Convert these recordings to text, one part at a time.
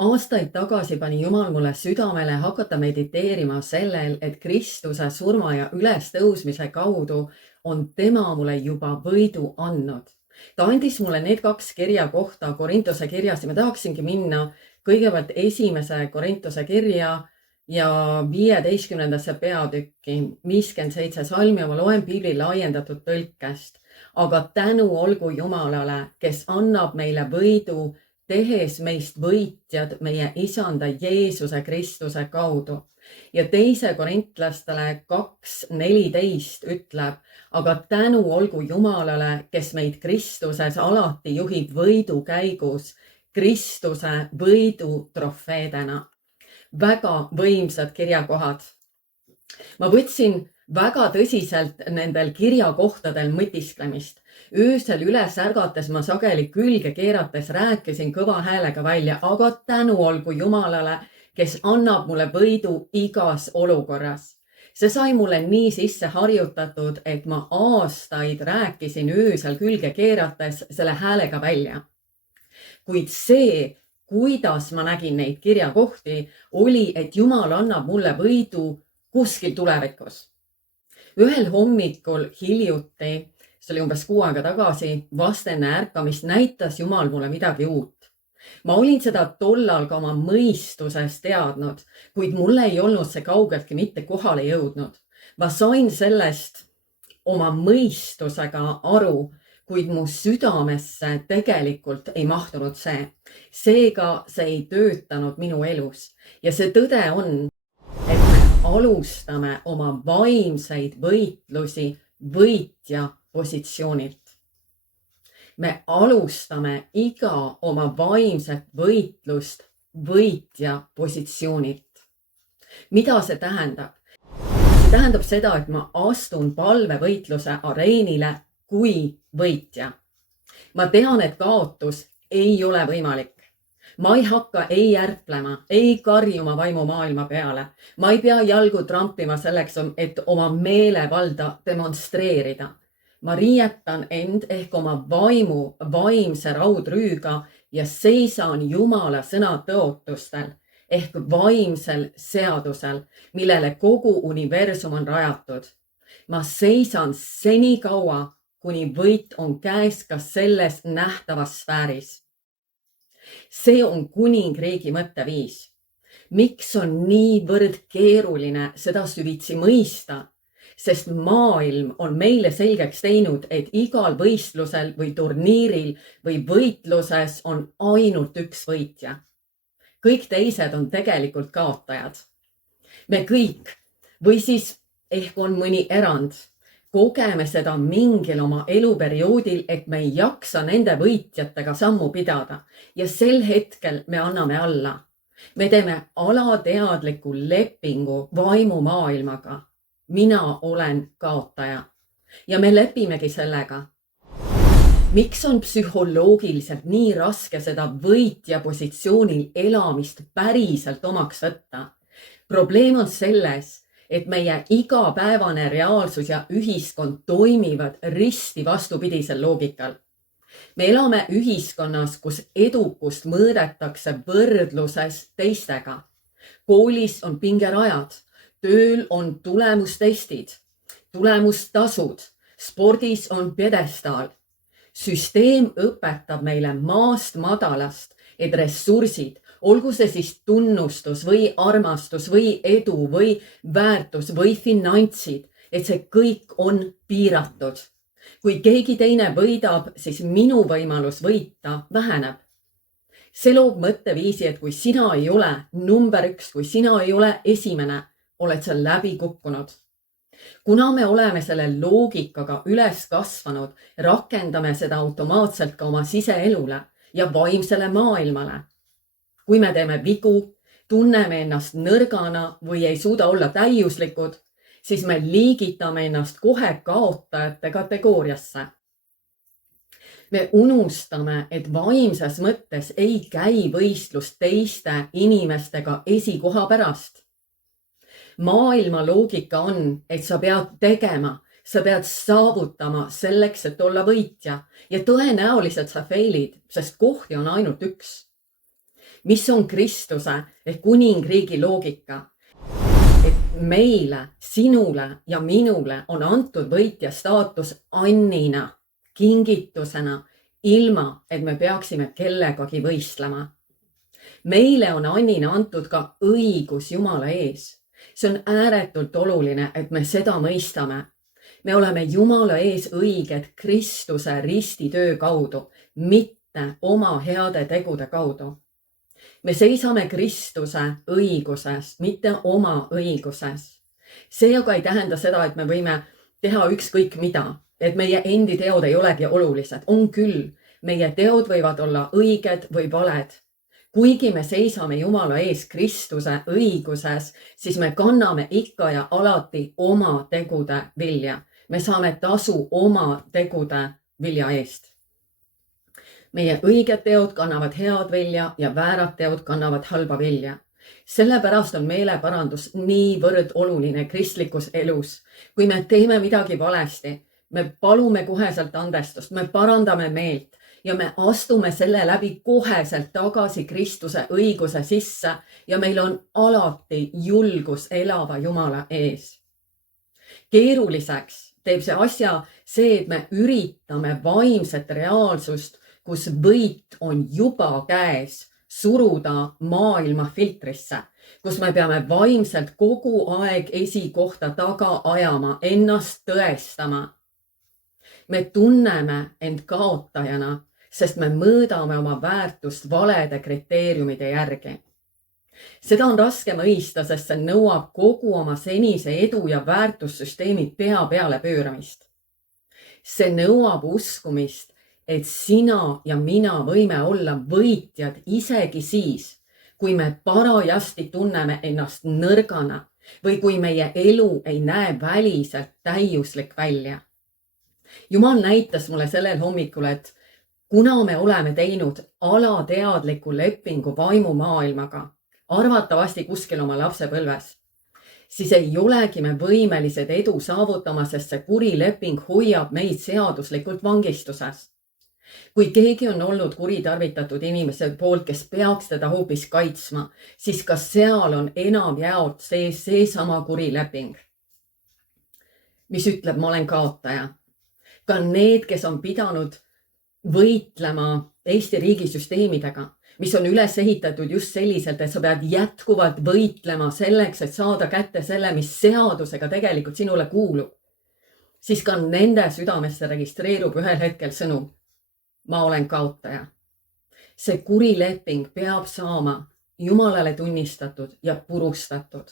Aastaid tagasi pani Jumal mulle südamele hakata mediteerima sellel, et Kristuse surma ja ülestõusmise kaudu on tema mulle juba võidu andnud. Ta andis mulle need 2 kirja kohta Korintuse kirjas ja ma tahaksingi minna kõigepealt esimese Korintuse kirja ja 15. peatükki 57 salmi ja ma loen piibli laiendatud tõlkest. Aga tänu olgu Jumalale, kes annab meile võidu, tehes meist võitjad meie isanda Jeesuse Kristuse kaudu. Ja 2 Korintlastele 2:14 ütleb, aga tänu olgu Jumalale, kes meid Kristuses alati juhib võidu käigus, Kristuse võidu trofeedena. Väga võimsad kirjakohad. Ma võtsin väga tõsiselt nendel kirjakohtadel mõtisklemist. Öösel üles ärgates ma sageli külge keerates rääkisin kõva häälega välja, aga tänu olgu Jumalale, kes annab mulle võidu igas olukorras. See sai mulle nii sisse harjutatud, et ma aastaid rääkisin öösel külge keerates selle häälega välja. Kuid see, kuidas ma nägin neid kirjakohti, oli, et Jumal annab mulle võidu kuskil tulevikus. Ühel hommikul hiljuti, see oli umbes 6 aega tagasi, vast enne ärkamist näitas Jumal mulle midagi uut. Ma olin seda tollal ka oma mõistuses teadnud, kuid mulle ei olnud see kaugeltki mitte kohale jõudnud. Ma sain sellest oma mõistusega aru, kuid mu südamesse tegelikult ei mahtunud see. Seega see ei töötanud minu elus. Ja see tõde on, et me alustame oma vaimseid võitlusi võitja positsioonilt. Me alustame iga oma vaimset võitlust võitja positsioonilt. Mida see tähendab? See tähendab seda, et ma astun palvevõitluse areenile kui võitja. Ma tean, et kaotus ei ole võimalik. Ma ei hakka ei ärplema, ei karjuma vaimumaailma peale. Ma ei pea jalgu trampima selleks, et oma meelevalda demonstreerida. Ma riietan end ehk oma vaimu vaimse raudrüüga ja seisan Jumala sõna tõotustel ehk vaimsel seadusel, millele kogu universum on rajatud. Ma seisan senikaua, kuni võit on käes ka selles nähtavas sfääris. See on kuningriigi mõtteviis. Miks on niivõrd keeruline seda süvitsi mõista? Sest maailm on meile selgeks teinud, et igal võistlusel või turniiril või võitluses on ainult üks võitja. Kõik teised on tegelikult kaotajad. Me kõik, või siis ehk on mõni erand, kogeme seda mingil oma eluperioodil, et me ei jaksa nende võitjatega sammu pidada ja sel hetkel me anname alla. Me teeme alateadliku lepingu vaimumaailmaga. Mina olen kaotaja ja me lepimegi sellega. Miks on psühholoogiliselt nii raske seda võitja positsioonil elamist päriselt omaks võtta? Probleem on selles, et meie igapäevane reaalsus ja ühiskond toimivad risti vastupidisel loogikal. Me elame ühiskonnas, kus edukust mõõdetakse võrdluses teistega. Koolis on pingerajad, tööl on tulemustestid, tulemustasud, spordis on pjedestaal. Süsteem õpetab meile maast madalast, et ressursid, olgu see siis tunnustus või armastus või edu või väärtus või finantsid, et see kõik on piiratud. Kui keegi teine võidab, siis minu võimalus võita väheneb. See loob mõtteviisi, et kui sina ei ole number 1, kui sina ei ole esimene, oled sa läbi kukkunud. Kuna me oleme selle loogikaga üles kasvanud, rakendame seda automaatselt ka oma siseelule ja vaimsele maailmale. Kui me teeme vigu, tunneme ennast nõrgana või ei suuda olla täiuslikud, siis me liigitame ennast kohe kaotajate kategooriasse. Me unustame, et vaimses mõttes ei käi võistlus teiste inimestega esikoha pärast. Maailma loogika on, et sa pead tegema, sa pead saavutama selleks, et olla võitja ja tõenäoliselt sa failid, sest kohti on ainult üks. Mis on Kristuse ehk kuningriigi loogika? Et meile, sinule ja minule on antud võitja staatus annina, kingitusena, ilma et me peaksime kellegagi võistlema. Meile on annina antud ka õigus Jumala ees. See on ääretult oluline, et me seda mõistame. Me oleme Jumala ees õiged Kristuse ristitöö kaudu, mitte oma heade tegude kaudu. Me seisame Kristuse õiguses, mitte oma õiguses. See aga ei tähenda seda, et me võime teha ükskõik mida, et meie endi teod ei olegi olulised. On küll, meie teod võivad olla õiged või valed. Kuigi me seisame Jumala ees Kristuse õiguses, siis me kanname ikka ja alati oma tegude vilja. Me saame tasu oma tegude vilja eest. Meie õiged teod kannavad head vilja ja väärad teod kannavad halba vilja. Sellepärast on meeleparandus niivõrd oluline kristlikus elus. Kui me teeme midagi valesti, me palume koheselt andestust, me parandame meelt ja me astume selle läbi koheselt tagasi Kristuse õiguse sisse ja meil on alati julgus elava Jumala ees. Keeruliseks teeb see asja see, et me üritame vaimset reaalsust, kus võit on juba käes, suruda maailma filtrisse, kus me peame vaimselt kogu aeg esikohta taga ajama, ennast tõestama. Me tunneme end kaotajana, sest me mõõdame oma väärtust valede kriteeriumide järgi. Seda on raske mõista, sest see nõuab kogu oma senise edu ja väärtussüsteemi pea peale pööramist. See nõuab uskumist, et sina ja mina võime olla võitjad isegi siis, kui me parajasti tunneme ennast nõrgana või kui meie elu ei näe väliselt täiuslik välja. Jumal näitas mulle sellel hommikul, et kuna me oleme teinud alateadliku lepingu vaimumaailmaga, arvatavasti kuskil oma lapsepõlves, siis ei olegi me võimelised edu saavutama, sest see kuri leping hoiab meid seaduslikult vangistuses. Kui keegi on olnud kuritarvitatud inimese poolt, kes peaks teda hoopis kaitsma, siis ka seal on enamjaolt seesama kuri leping, mis ütleb, ma olen kaotaja. Ka need, kes on pidanud võitlema Eesti riigisüsteemidega, mis on üles ehitatud just selliselt, et sa pead jätkuvalt võitlema selleks, et saada kätte selle, mis seadusega tegelikult sinule kuulub, siis ka nende südamesse registreerub ühel hetkel sõnum. Ma olen kaotaja. See kuri leping peab saama Jumalale tunnistatud ja purustatud.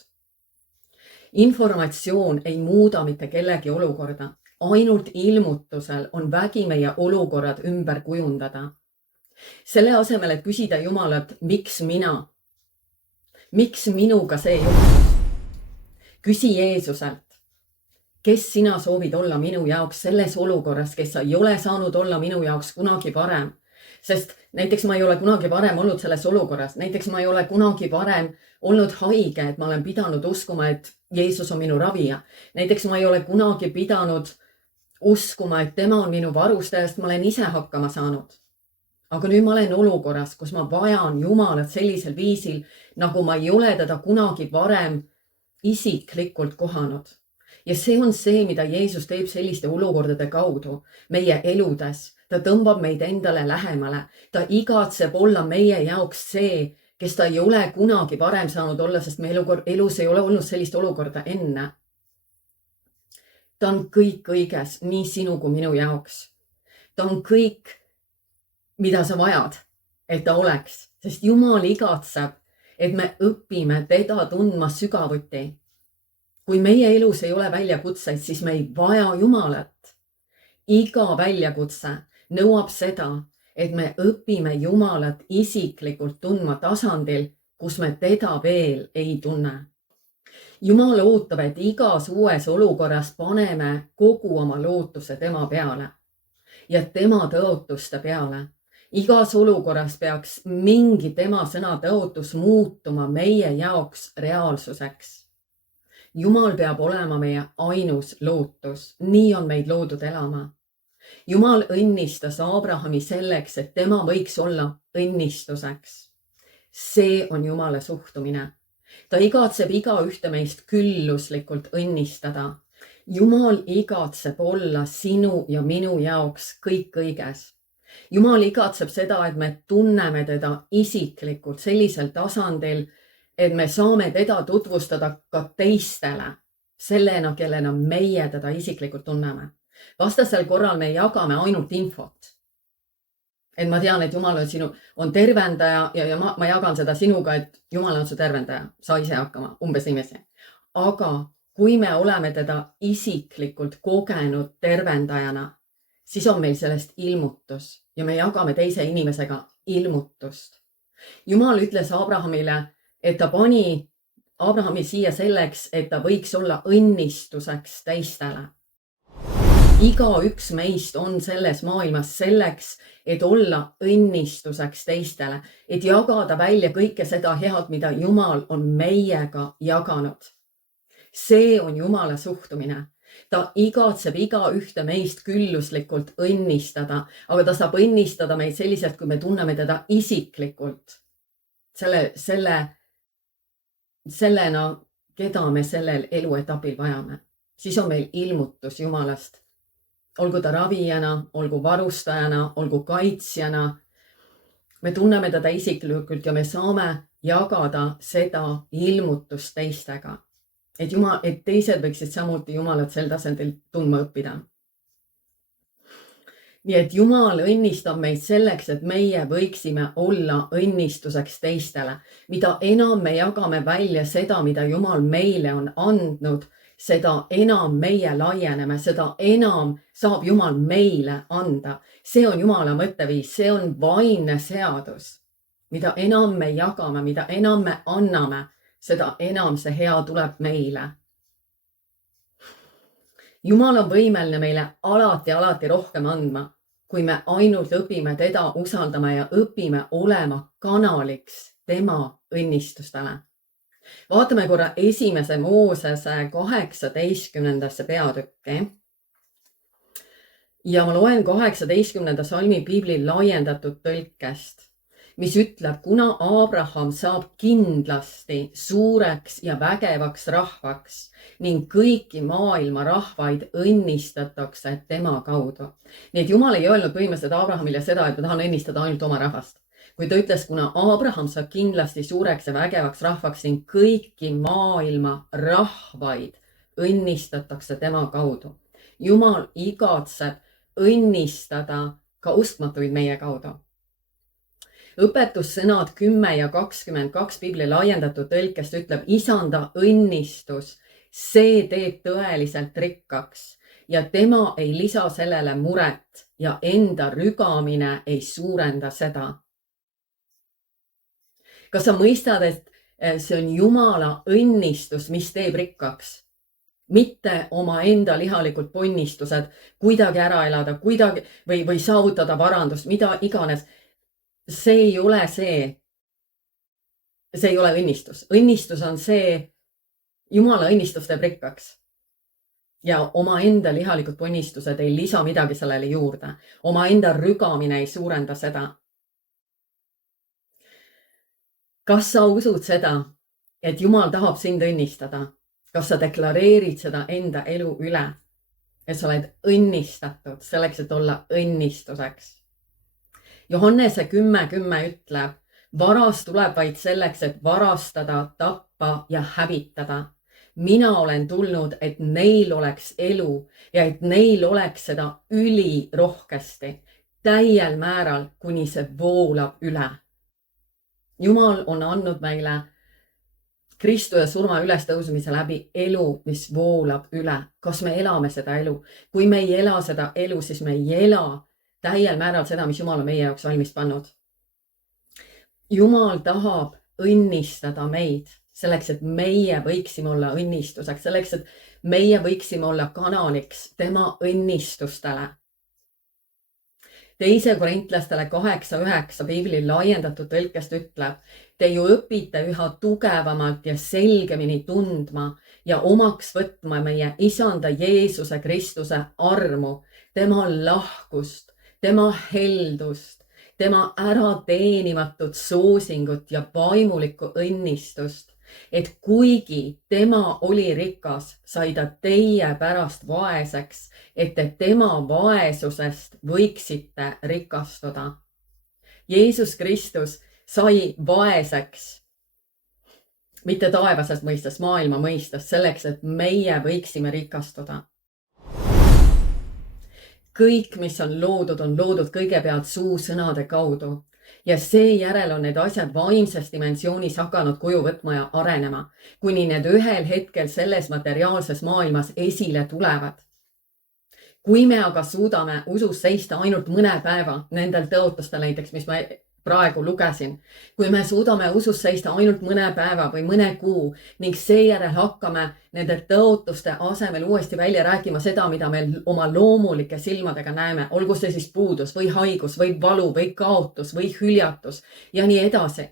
Informatsioon ei muuda mitte kellegi olukorda. Ainult ilmutusel on vägi meie olukorrad ümber kujundada. Selle asemel, et küsida Jumalalt, miks mina? Miks minuga see juhtus? Küsi Jeesuselt, kes sina soovid olla minu jaoks selles olukorras, kes sa ei ole saanud olla minu jaoks kunagi varem. Sest näiteks ma ei ole kunagi varem olnud selles olukorras. Näiteks ma ei ole kunagi varem olnud haige, et ma olen pidanud uskuma, et Jeesus on minu ravija. Näiteks ma ei ole kunagi pidanud uskuma, et tema on minu varustajast, ma olen ise hakkama saanud. Aga nüüd ma olen olukorras, kus ma vajan Jumalat sellisel viisil, nagu ma ei ole teda kunagi varem isiklikult kohanud. Ja see on see, mida Jeesus teeb selliste olukordade kaudu meie eludes. Ta tõmbab meid endale lähemale. Ta igatseb olla meie jaoks see, kes ta ei ole kunagi varem saanud olla, sest meie elus ei ole olnud sellist olukorda enne. Ta on kõik õiges, nii sinu kui minu jaoks. Ta on kõik, mida sa vajad, et ta oleks. Sest Jumal igatseb, et me õpime teda tundma sügavuti. Kui meie elus ei ole väljakutseid, siis me ei vaja Jumalat. Iga väljakutse nõuab seda, et me õpime Jumalat isiklikult tundma tasandil, kus me teda veel ei tunne. Jumal ootab, et igas uues olukorras paneme kogu oma lootuse tema peale ja tema tõotuste peale. Igas olukorras peaks mingi tema sõna tõotus muutuma meie jaoks reaalsuseks. Jumal peab olema meie ainus lootus. Nii on meid loodud elama. Jumal õnnistas Abrahami selleks, et tema võiks olla õnnistuseks. See on Jumala suhtumine. Ta igatseb igaühte meist külluslikult õnnistada. Jumal igatseb olla sinu ja minu jaoks kõik õiges. Jumal igatseb seda, et me tunneme teda isiklikult sellisel tasandil, et me saame teda tutvustada ka teistele, sellena, kellena meie teda isiklikult tunneme. Vastasel korral me jagame ainult infot. Et ma tean, et Jumal on tervendaja ja ma jagan seda sinuga, et Jumal on su tervendaja, sa ise hakkama, umbes niiviisi. Aga kui me oleme teda isiklikult kogenud tervendajana, siis on meil sellest ilmutus ja me jagame teise inimesega ilmutust. Jumal ütles Abrahamile, et ta pani Abrahami siia selleks, et ta võiks olla õnnistuseks teistele. Igaüks meist on selles maailmas selleks, et olla õnnistuseks teistele, et jagada välja kõike seda head, mida Jumal on meiega jaganud. See on Jumala suhtumine. Ta igatseb igaühte meist külluslikult õnnistada, aga ta saab õnnistada meid selliselt, kui me tunneme teda isiklikult. Sellena, keda me sellel eluetapil vajame. Siis on meil ilmutus Jumalast. Olgu ta ravijana, olgu varustajana, olgu kaitsjana. Me tunneme teda isiklikult ja me saame jagada seda ilmutust teistega. Et teised võiksid samuti Jumalat sel tasandil tundma õppida. Nii et Jumal õnnistab meid selleks, et meie võiksime olla õnnistuseks teistele. Mida enam me jagame välja seda, mida Jumal meile on andnud, seda enam meie laieneme, seda enam saab Jumal meile anda. See on Jumala mõtteviis, see on vaimne seadus. Mida enam me jagame, mida enam me anname, seda enam see hea tuleb meile. Jumal on võimeline meile alati rohkem andma, kui me ainult õpime teda usaldama ja õpime olema kanaliks tema õnnistustele. Vaatame korra 1. Moosese 18. peatükki. Ja ma loen 18. salmi piibli laiendatud tõlkest, mis ütleb, kuna Abraham saab kindlasti suureks ja vägevaks rahvaks ning kõiki maailma rahvaid õnnistatakse tema kaudu. Nii et Jumal ei öelnud põhimõtteliselt Abrahamile seda, et ma tahan õnnistada ainult oma rahvast. Kui ta ütles, kuna Abraham saab kindlasti suureks ja vägevaks rahvaks ning kõiki maailma rahvaid õnnistatakse tema kaudu. Jumal igatseb õnnistada ka uskmatuid meie kaudu. Õpetussõnad 10 ja 22 piibli laiendatud tõlkest ütleb, isanda õnnistus, see teeb tõeliselt rikkaks ja tema ei lisa sellele muret ja enda rügamine ei suurenda seda. Kas sa mõistad, et see on Jumala õnnistus, mis teeb rikkaks? Mitte oma enda lihalikud ponnistused, kuidagi ära elada, või saavutada varandust, mida iganes. See ei ole see. See ei ole õnnistus. Õnnistus on see, Jumala õnnistus teeb rikkaks. Ja oma enda lihalikud ponnistused ei lisa midagi sellele juurde. Oma enda rügamine ei suurenda seda. Kas sa usud seda, et Jumal tahab sind õnnistada? Kas sa deklareerid seda enda elu üle? Et sa oled õnnistatud selleks, et olla õnnistuseks. Johannese 10:10 ütleb, varas tuleb vaid selleks, et varastada, tappa ja hävitada. Mina olen tulnud, et neil oleks elu ja et neil oleks seda ülirohkesti, täiel määral, kuni see voolab üle. Jumal on andnud meile Kristuse surma ülestõusmise läbi elu, mis voolab üle. Kas me elame seda elu? Kui me ei ela seda elu, siis me ei ela täiel määral seda, mis Jumal on meie jaoks valmis pannud. Jumal tahab õnnistada meid selleks, et meie võiksime olla õnnistuseks, selleks, et meie võiksime olla kanaliks tema õnnistustele. 2. Korintlastele 8:9 piibli laiendatud tõlkest ütleb, te ju õpite üha tugevamalt ja selgemini tundma ja omaks võtma meie isanda Jeesuse Kristuse armu, tema lahkust, tema heldust, tema ärateenimatut soosingut ja vaimulikku õnnistust, et kuigi tema oli rikas, sai ta teie pärast vaeseks, et te tema vaesusest võiksite rikastuda. Jeesus Kristus sai vaeseks, mitte taevasest mõistes, maailma mõistes, selleks, et meie võiksime rikastuda. Kõik, mis on loodud kõigepealt suusõnade kaudu ja seejärel on need asjad vaimses dimensioonis hakanud kuju võtma ja arenema, kuni need ühel hetkel selles materiaalses maailmas esile tulevad. Kui me aga suudame usus seista ainult mõne päeva, nendel tõotustel näiteks, mis ma praegu lugesin, kui me suudame usus seista ainult mõne päeva või mõne kuu ning seejärel hakkame nende tõotuste asemel uuesti välja rääkima seda, mida me oma loomulike silmadega näeme, olgu see siis puudus või haigus või valu või kaotus või hüljatus ja nii edasi,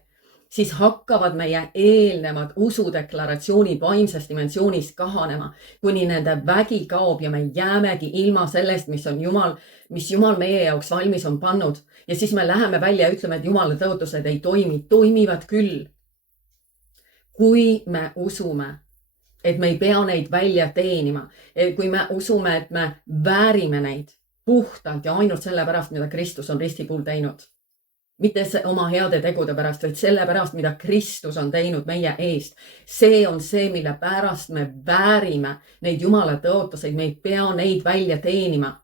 siis hakkavad meie eelnevad usudeklaratsioonid vaimses dimensioonis kahanema, kuni nende vägi kaob ja me jäämegi ilma sellest, mis Jumal meie jaoks valmis on pannud. Ja siis me läheme välja ja ütleme, et Jumala tõotused ei toimi, toimivad küll. Kui me usume, et me ei pea neid välja teenima, kui me usume, et me väärime neid puhtalt ja ainult selle pärast, mida Kristus on risti puhul teinud. Mitte oma heade tegude pärast, vaid selle pärast, mida Kristus on teinud meie eest. See on see, mille pärast me väärime neid Jumala tõotuseid, me ei pea neid välja teenima.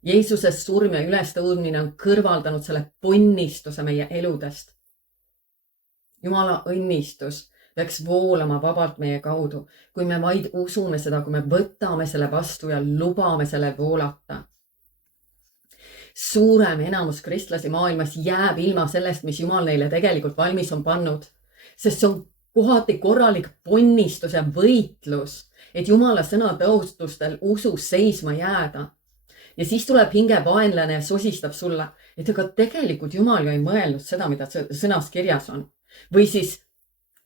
Jeesuses surm ja ülestõudmine on kõrvaldanud selle ponnistuse meie eludest. Jumala õnnistus peaks voolama vabalt meie kaudu, kui me vaid usume seda, kui me võtame selle vastu ja lubame selle voolata. Suurem enamus kristlasi maailmas jääb ilma sellest, mis Jumal neile tegelikult valmis on pannud, sest see on kohati korralik ponnistus ja võitlus, et Jumala sõna tõostustel usus seisma jääda. Ja siis tuleb hingevaenlane ja sosistab sulle, et aga tegelikult Jumal ju ei mõelnud seda, mida sõnas kirjas on. Või siis,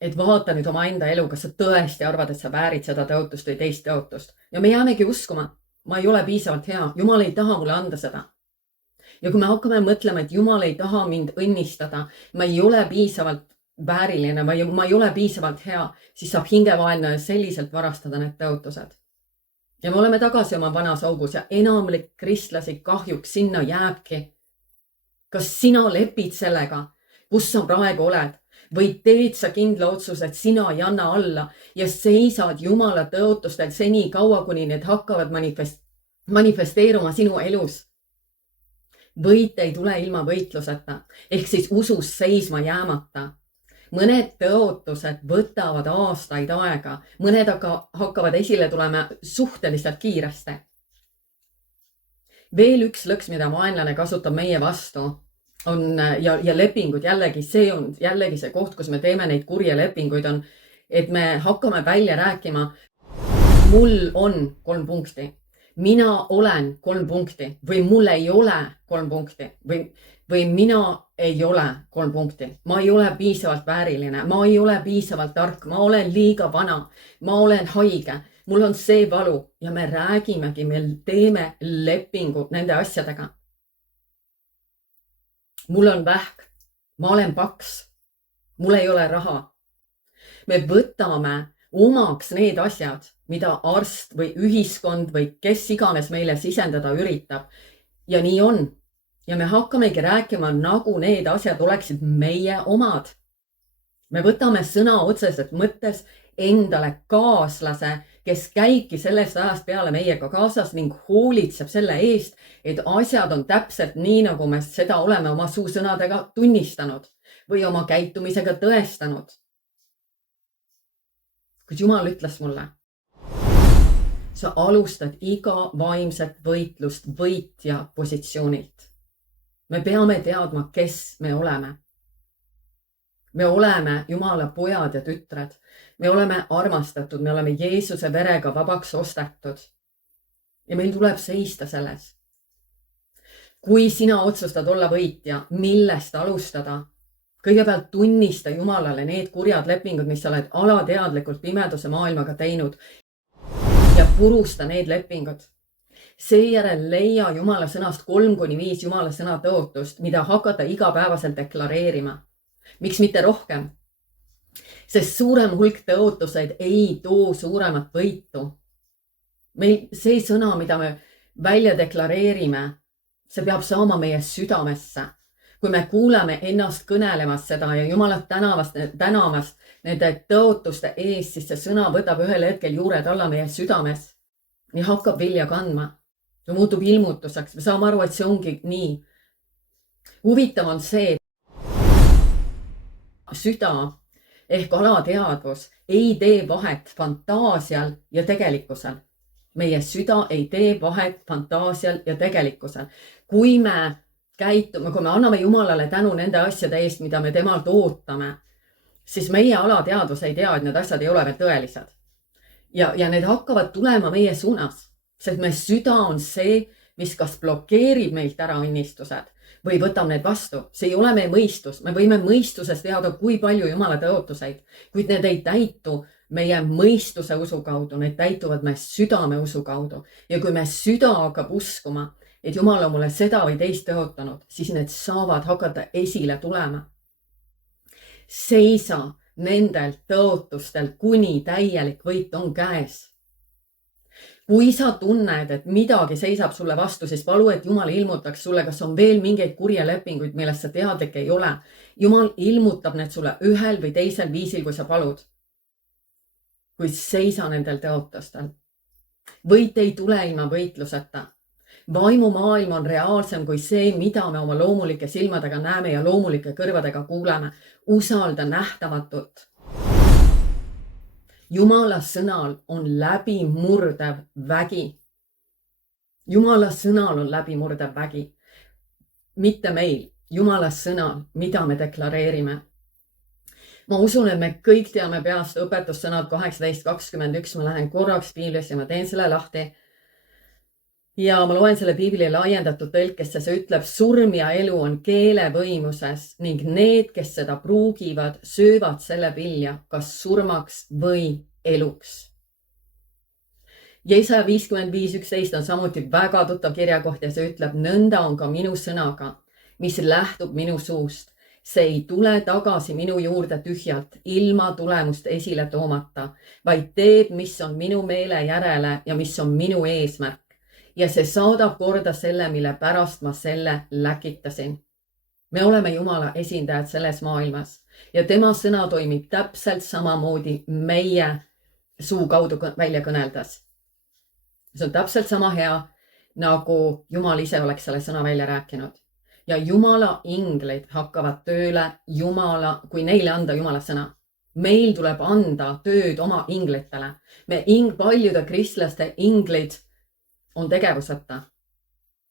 et vaata nüüd oma enda elu, kas sa tõesti arvad, et sa väärid seda tõotust või teist tõotust. Ja me jäämegi uskuma, ma ei ole piisavalt hea, Jumal ei taha mulle anda seda. Ja kui me hakkame mõtlema, et Jumal ei taha mind õnnistada, ma ei ole piisavalt vääriline või ma ei ole piisavalt hea, siis saab hingevaenlane selliselt varastada need tõotused. Ja me oleme tagasi oma vanas augus ja enamlik kristlasi kahjuks sinna jääbki. Kas sina lepid sellega, kus sa praegu oled? Või teed sa kindla otsuse, et sina ei anna alla ja seisad Jumala tõotustel seni kaua, kuni need hakkavad manifesteeruma sinu elus? Võit ei tule ilma võitluseta, ehk siis usus seisma jäämata. Mõned tõotused võtavad aastaid aega, mõned aga hakkavad esile tulema suhteliselt kiiresti. Veel üks lõks, mida vaenlane kasutab meie vastu on, ja lepingud jällegi, see on jällegi see koht, kus me teeme neid kurje lepinguid on, et me hakkame välja rääkima, mul on 3 punkti, mina olen 3 punkti või mul ei ole 3 punkti või mina ei ole 3 punkti. Ma ei ole piisavalt vääriline, ma ei ole piisavalt tark, ma olen liiga vana, ma olen haige, mul on see valu ja me räägimegi, me teeme lepingu nende asjadega. Mul on vähk, ma olen paks, mul ei ole raha. Me võtame omaks need asjad, mida arst või ühiskond või kes iganes meile sisendada üritab. Ja nii on. Ja me hakkamegi rääkima, nagu need asjad oleksid meie omad. Me võtame sõna otseselt mõttes endale kaaslase, kes käibki sellest ajast peale meiega kaasas ning hoolitseb selle eest, et asjad on täpselt nii, nagu me seda oleme oma suusõnadega tunnistanud või oma käitumisega tõestanud. Kuid Jumal ütles mulle, sa alustad iga vaimset võitlust võitja positsioonilt. Me peame teadma, kes me oleme. Me oleme Jumala pojad ja tütred. Me oleme armastatud, me oleme Jeesuse verega vabaks ostetud. Ja meil tuleb seista selles. Kui sina otsustad olla võitja, millest alustada? Kõigepealt tunnista Jumalale need kurjad lepingud, mis sa oled alateadlikult pimeduse maailmaga teinud ja purusta need lepingud. Seejärel leia Jumala sõnast 3-5 Jumala sõna tõotust, mida hakata igapäevaselt deklareerima. Miks mitte rohkem? Sest suurem hulk tõotuseid ei too suuremat võitu. Meil see sõna, mida me välja deklareerime, see peab saama meie südamesse. Kui me kuuleme ennast kõnelemas seda ja Jumalat tänamast nende tõotuste ees, siis see sõna võtab ühel hetkel juured alla meie südames ja hakkab vilja kandma. See muutub ilmutuseks. Me saame aru, et see ongi nii. Huvitav on see, et süda ehk alateadvus ei tee vahet fantaasial ja tegelikkusel. Meie süda ei tee vahet fantaasial ja tegelikkusel. Kui me anname Jumalale tänu nende asjade eest, mida me temalt ootame, siis meie alateadvus ei tea, et need asjad ei ole veel tõelised. Ja need hakkavad tulema meie suunas, sest meie süda on see, mis kas blokeerib meilt ära õnnistused või võtab need vastu. See ei ole meie mõistus. Me võime mõistuses teada, kui palju Jumala tõotuseid, kuid need ei täitu meie mõistuse usu kaudu, need täituvad meie südame usu kaudu. Ja kui meie süda hakkab uskuma, et Jumal on mulle seda või teist tõotanud, siis need saavad hakata esile tulema. Seisa nendel tõotustel, kuni täielik võit on käes. Kui sa tunned, et midagi seisab sulle vastu, siis palu, et Jumal ilmutaks sulle, kas on veel mingeid kurje lepinguid, millest sa teadlik ei ole. Jumal ilmutab need sulle ühel või teisel viisil, kui sa palud. Kuid seisa nendel tõotustel. Võit ei tule ilma võitluseta. Vaimumaailm on reaalsem kui see, mida me oma loomulike silmadega näeme ja loomulike kõrvadega kuuleme. Usalda nähtamatut. Jumala sõnal on läbimurdev vägi. Jumala sõnal on läbimurdev vägi. Mitte meil. Jumala sõnal, mida me deklareerime. Ma usun, et me kõik teame peast õpetussõnad 18:21. Ma lähen korraks piiblisse ja ma teen selle lahti. Ja ma loen selle piibli laiendatud tõlkesse, see ütleb, surm ja elu on keele võimuses ning need, kes seda pruugivad, söövad selle vilja, kas surmaks või eluks. Jesaja 55:11 on samuti väga tuttav kirjakoht ja see ütleb, nõnda on ka minu sõnaga, mis lähtub minu suust. See ei tule tagasi minu juurde tühjalt, ilma tulemust esile toomata, vaid teeb, mis on minu meele järele ja mis on minu eesmärk. Ja see saadab korda selle, mille pärast ma selle läkitasin. Me oleme Jumala esindajad selles maailmas ja tema sõna toimib täpselt samamoodi meie suu kaudu välja kõneldes. See on täpselt sama hea, nagu Jumal ise oleks selle sõna välja rääkinud. Ja Jumala inglid hakkavad tööle kui neile anda Jumala sõna. Meil tuleb anda tööd oma inglitele. Paljude kristlaste inglid on tegevuseta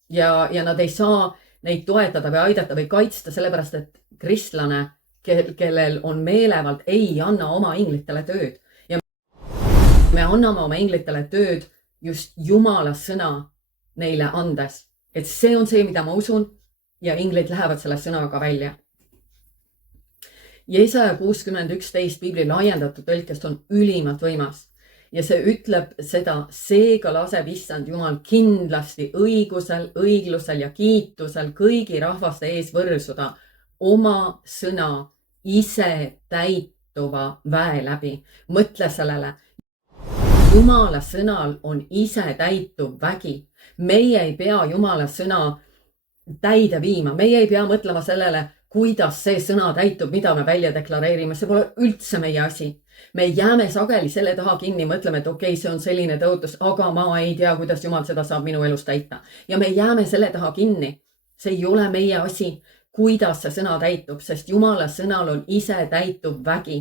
ja nad ei saa neid toetada või aidata või kaitsta, sellepärast et kristlane, kellel on meelevald, ei anna oma inglitele tööd. Ja me anname oma inglitele tööd just Jumala sõna neile andes. Et see on see, mida ma usun ja inglid lähevad selle sõnaga välja. Jesaja 60:11 piibli laiendatud tõlkest on ülimalt võimas. Ja see ütleb seda, seega laseb Issand Jumal kindlasti õigusel, õiglusel ja kiitusel kõigi rahvaste ees võrsuda oma sõna ise täituva väe läbi. Mõtle sellele. Jumala sõnal on ise täituv vägi. Meie ei pea Jumala sõna täide viima. Meie ei pea mõtlema sellele, kuidas see sõna täitub, mida me välja deklareerime. See pole üldse meie asi. Me jääme sageli selle taha kinni, mõtleme, et okei, see on selline tõotus, aga ma ei tea, kuidas Jumal seda saab minu elus täita. Ja me jääme selle taha kinni. See ei ole meie asi, kuidas see sõna täitub, sest Jumala sõnal on ise täituv vägi.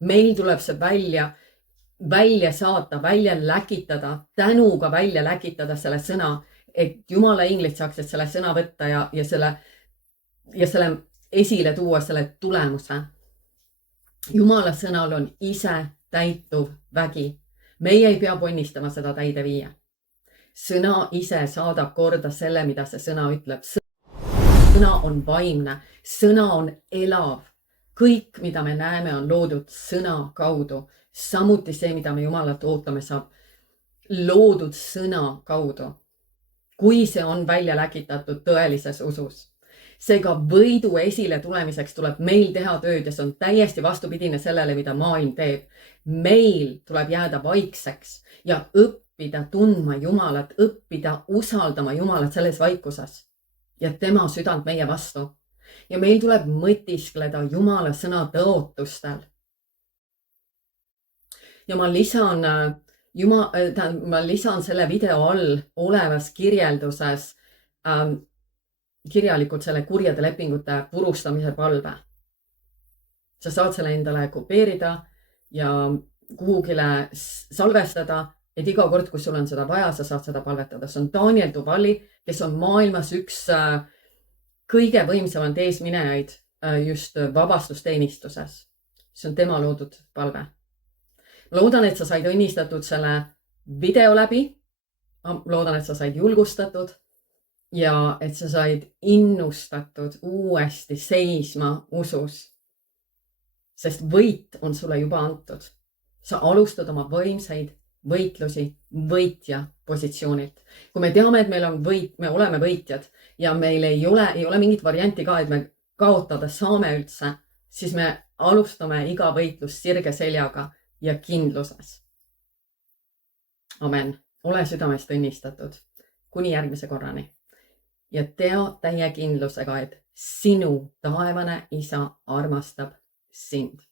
Meil tuleb see välja saata, välja läkitada, tänuga välja läkitada selle sõna, et Jumala inglid saaksid selle sõna võtta ja selle esile tuua selle tulemuse. Jumala sõnal on ise täituv vägi. Meie ei pea ponnistama seda täide viia. Sõna ise saadab korda selle, mida see sõna ütleb. Sõna on vaimne, sõna on elav. Kõik, mida me näeme, on loodud sõna kaudu. Samuti see, mida me Jumalalt ootame, saab loodud sõna kaudu. kui see on välja läkitatud tõelises usus. Seega võidu esile tulemiseks tuleb meil teha tööd ja see on täiesti vastupidine sellele, mida maailm teeb. Meil tuleb jääda vaikseks ja õppida tundma Jumalat, õppida usaldama Jumalat selles vaikuses ja tema südant meie vastu. Ja meil tuleb mõtiskleda Jumala sõna tõotustel. Ja ma lisan selle video all olevas kirjelduses kirjalikult selle kurjade lepingute purustamise palve. Sa saad selle endale kopeerida ja kuhugile salvestada, et iga kord, kui sul on seda vaja, sa saad seda palvetada. See on Daniel Duvalli, kes on maailmas üks kõige võimsamad eesminejaid just vabastusteenistuses. See on tema loodud palve. Ma loodan, et sa said õnnistatud selle video läbi. Ma loodan, et sa said julgustatud ja et sa said innustatud uuesti seisma usus. Sest võit on sulle juba antud. Sa alustad oma võimsaid võitlusi võitja positsioonilt. Kui me teame, et meil on me oleme võitjad ja meil ei ole mingit varianti ka, et me kaotada saame üldse, siis me alustame iga võitlust sirge seljaga ja kindluses. Amen. Ole südamest õnnistatud. Kuni järgmise korrani. Ja tea täie kindlusega, et sinu taevane Isa armastab sind.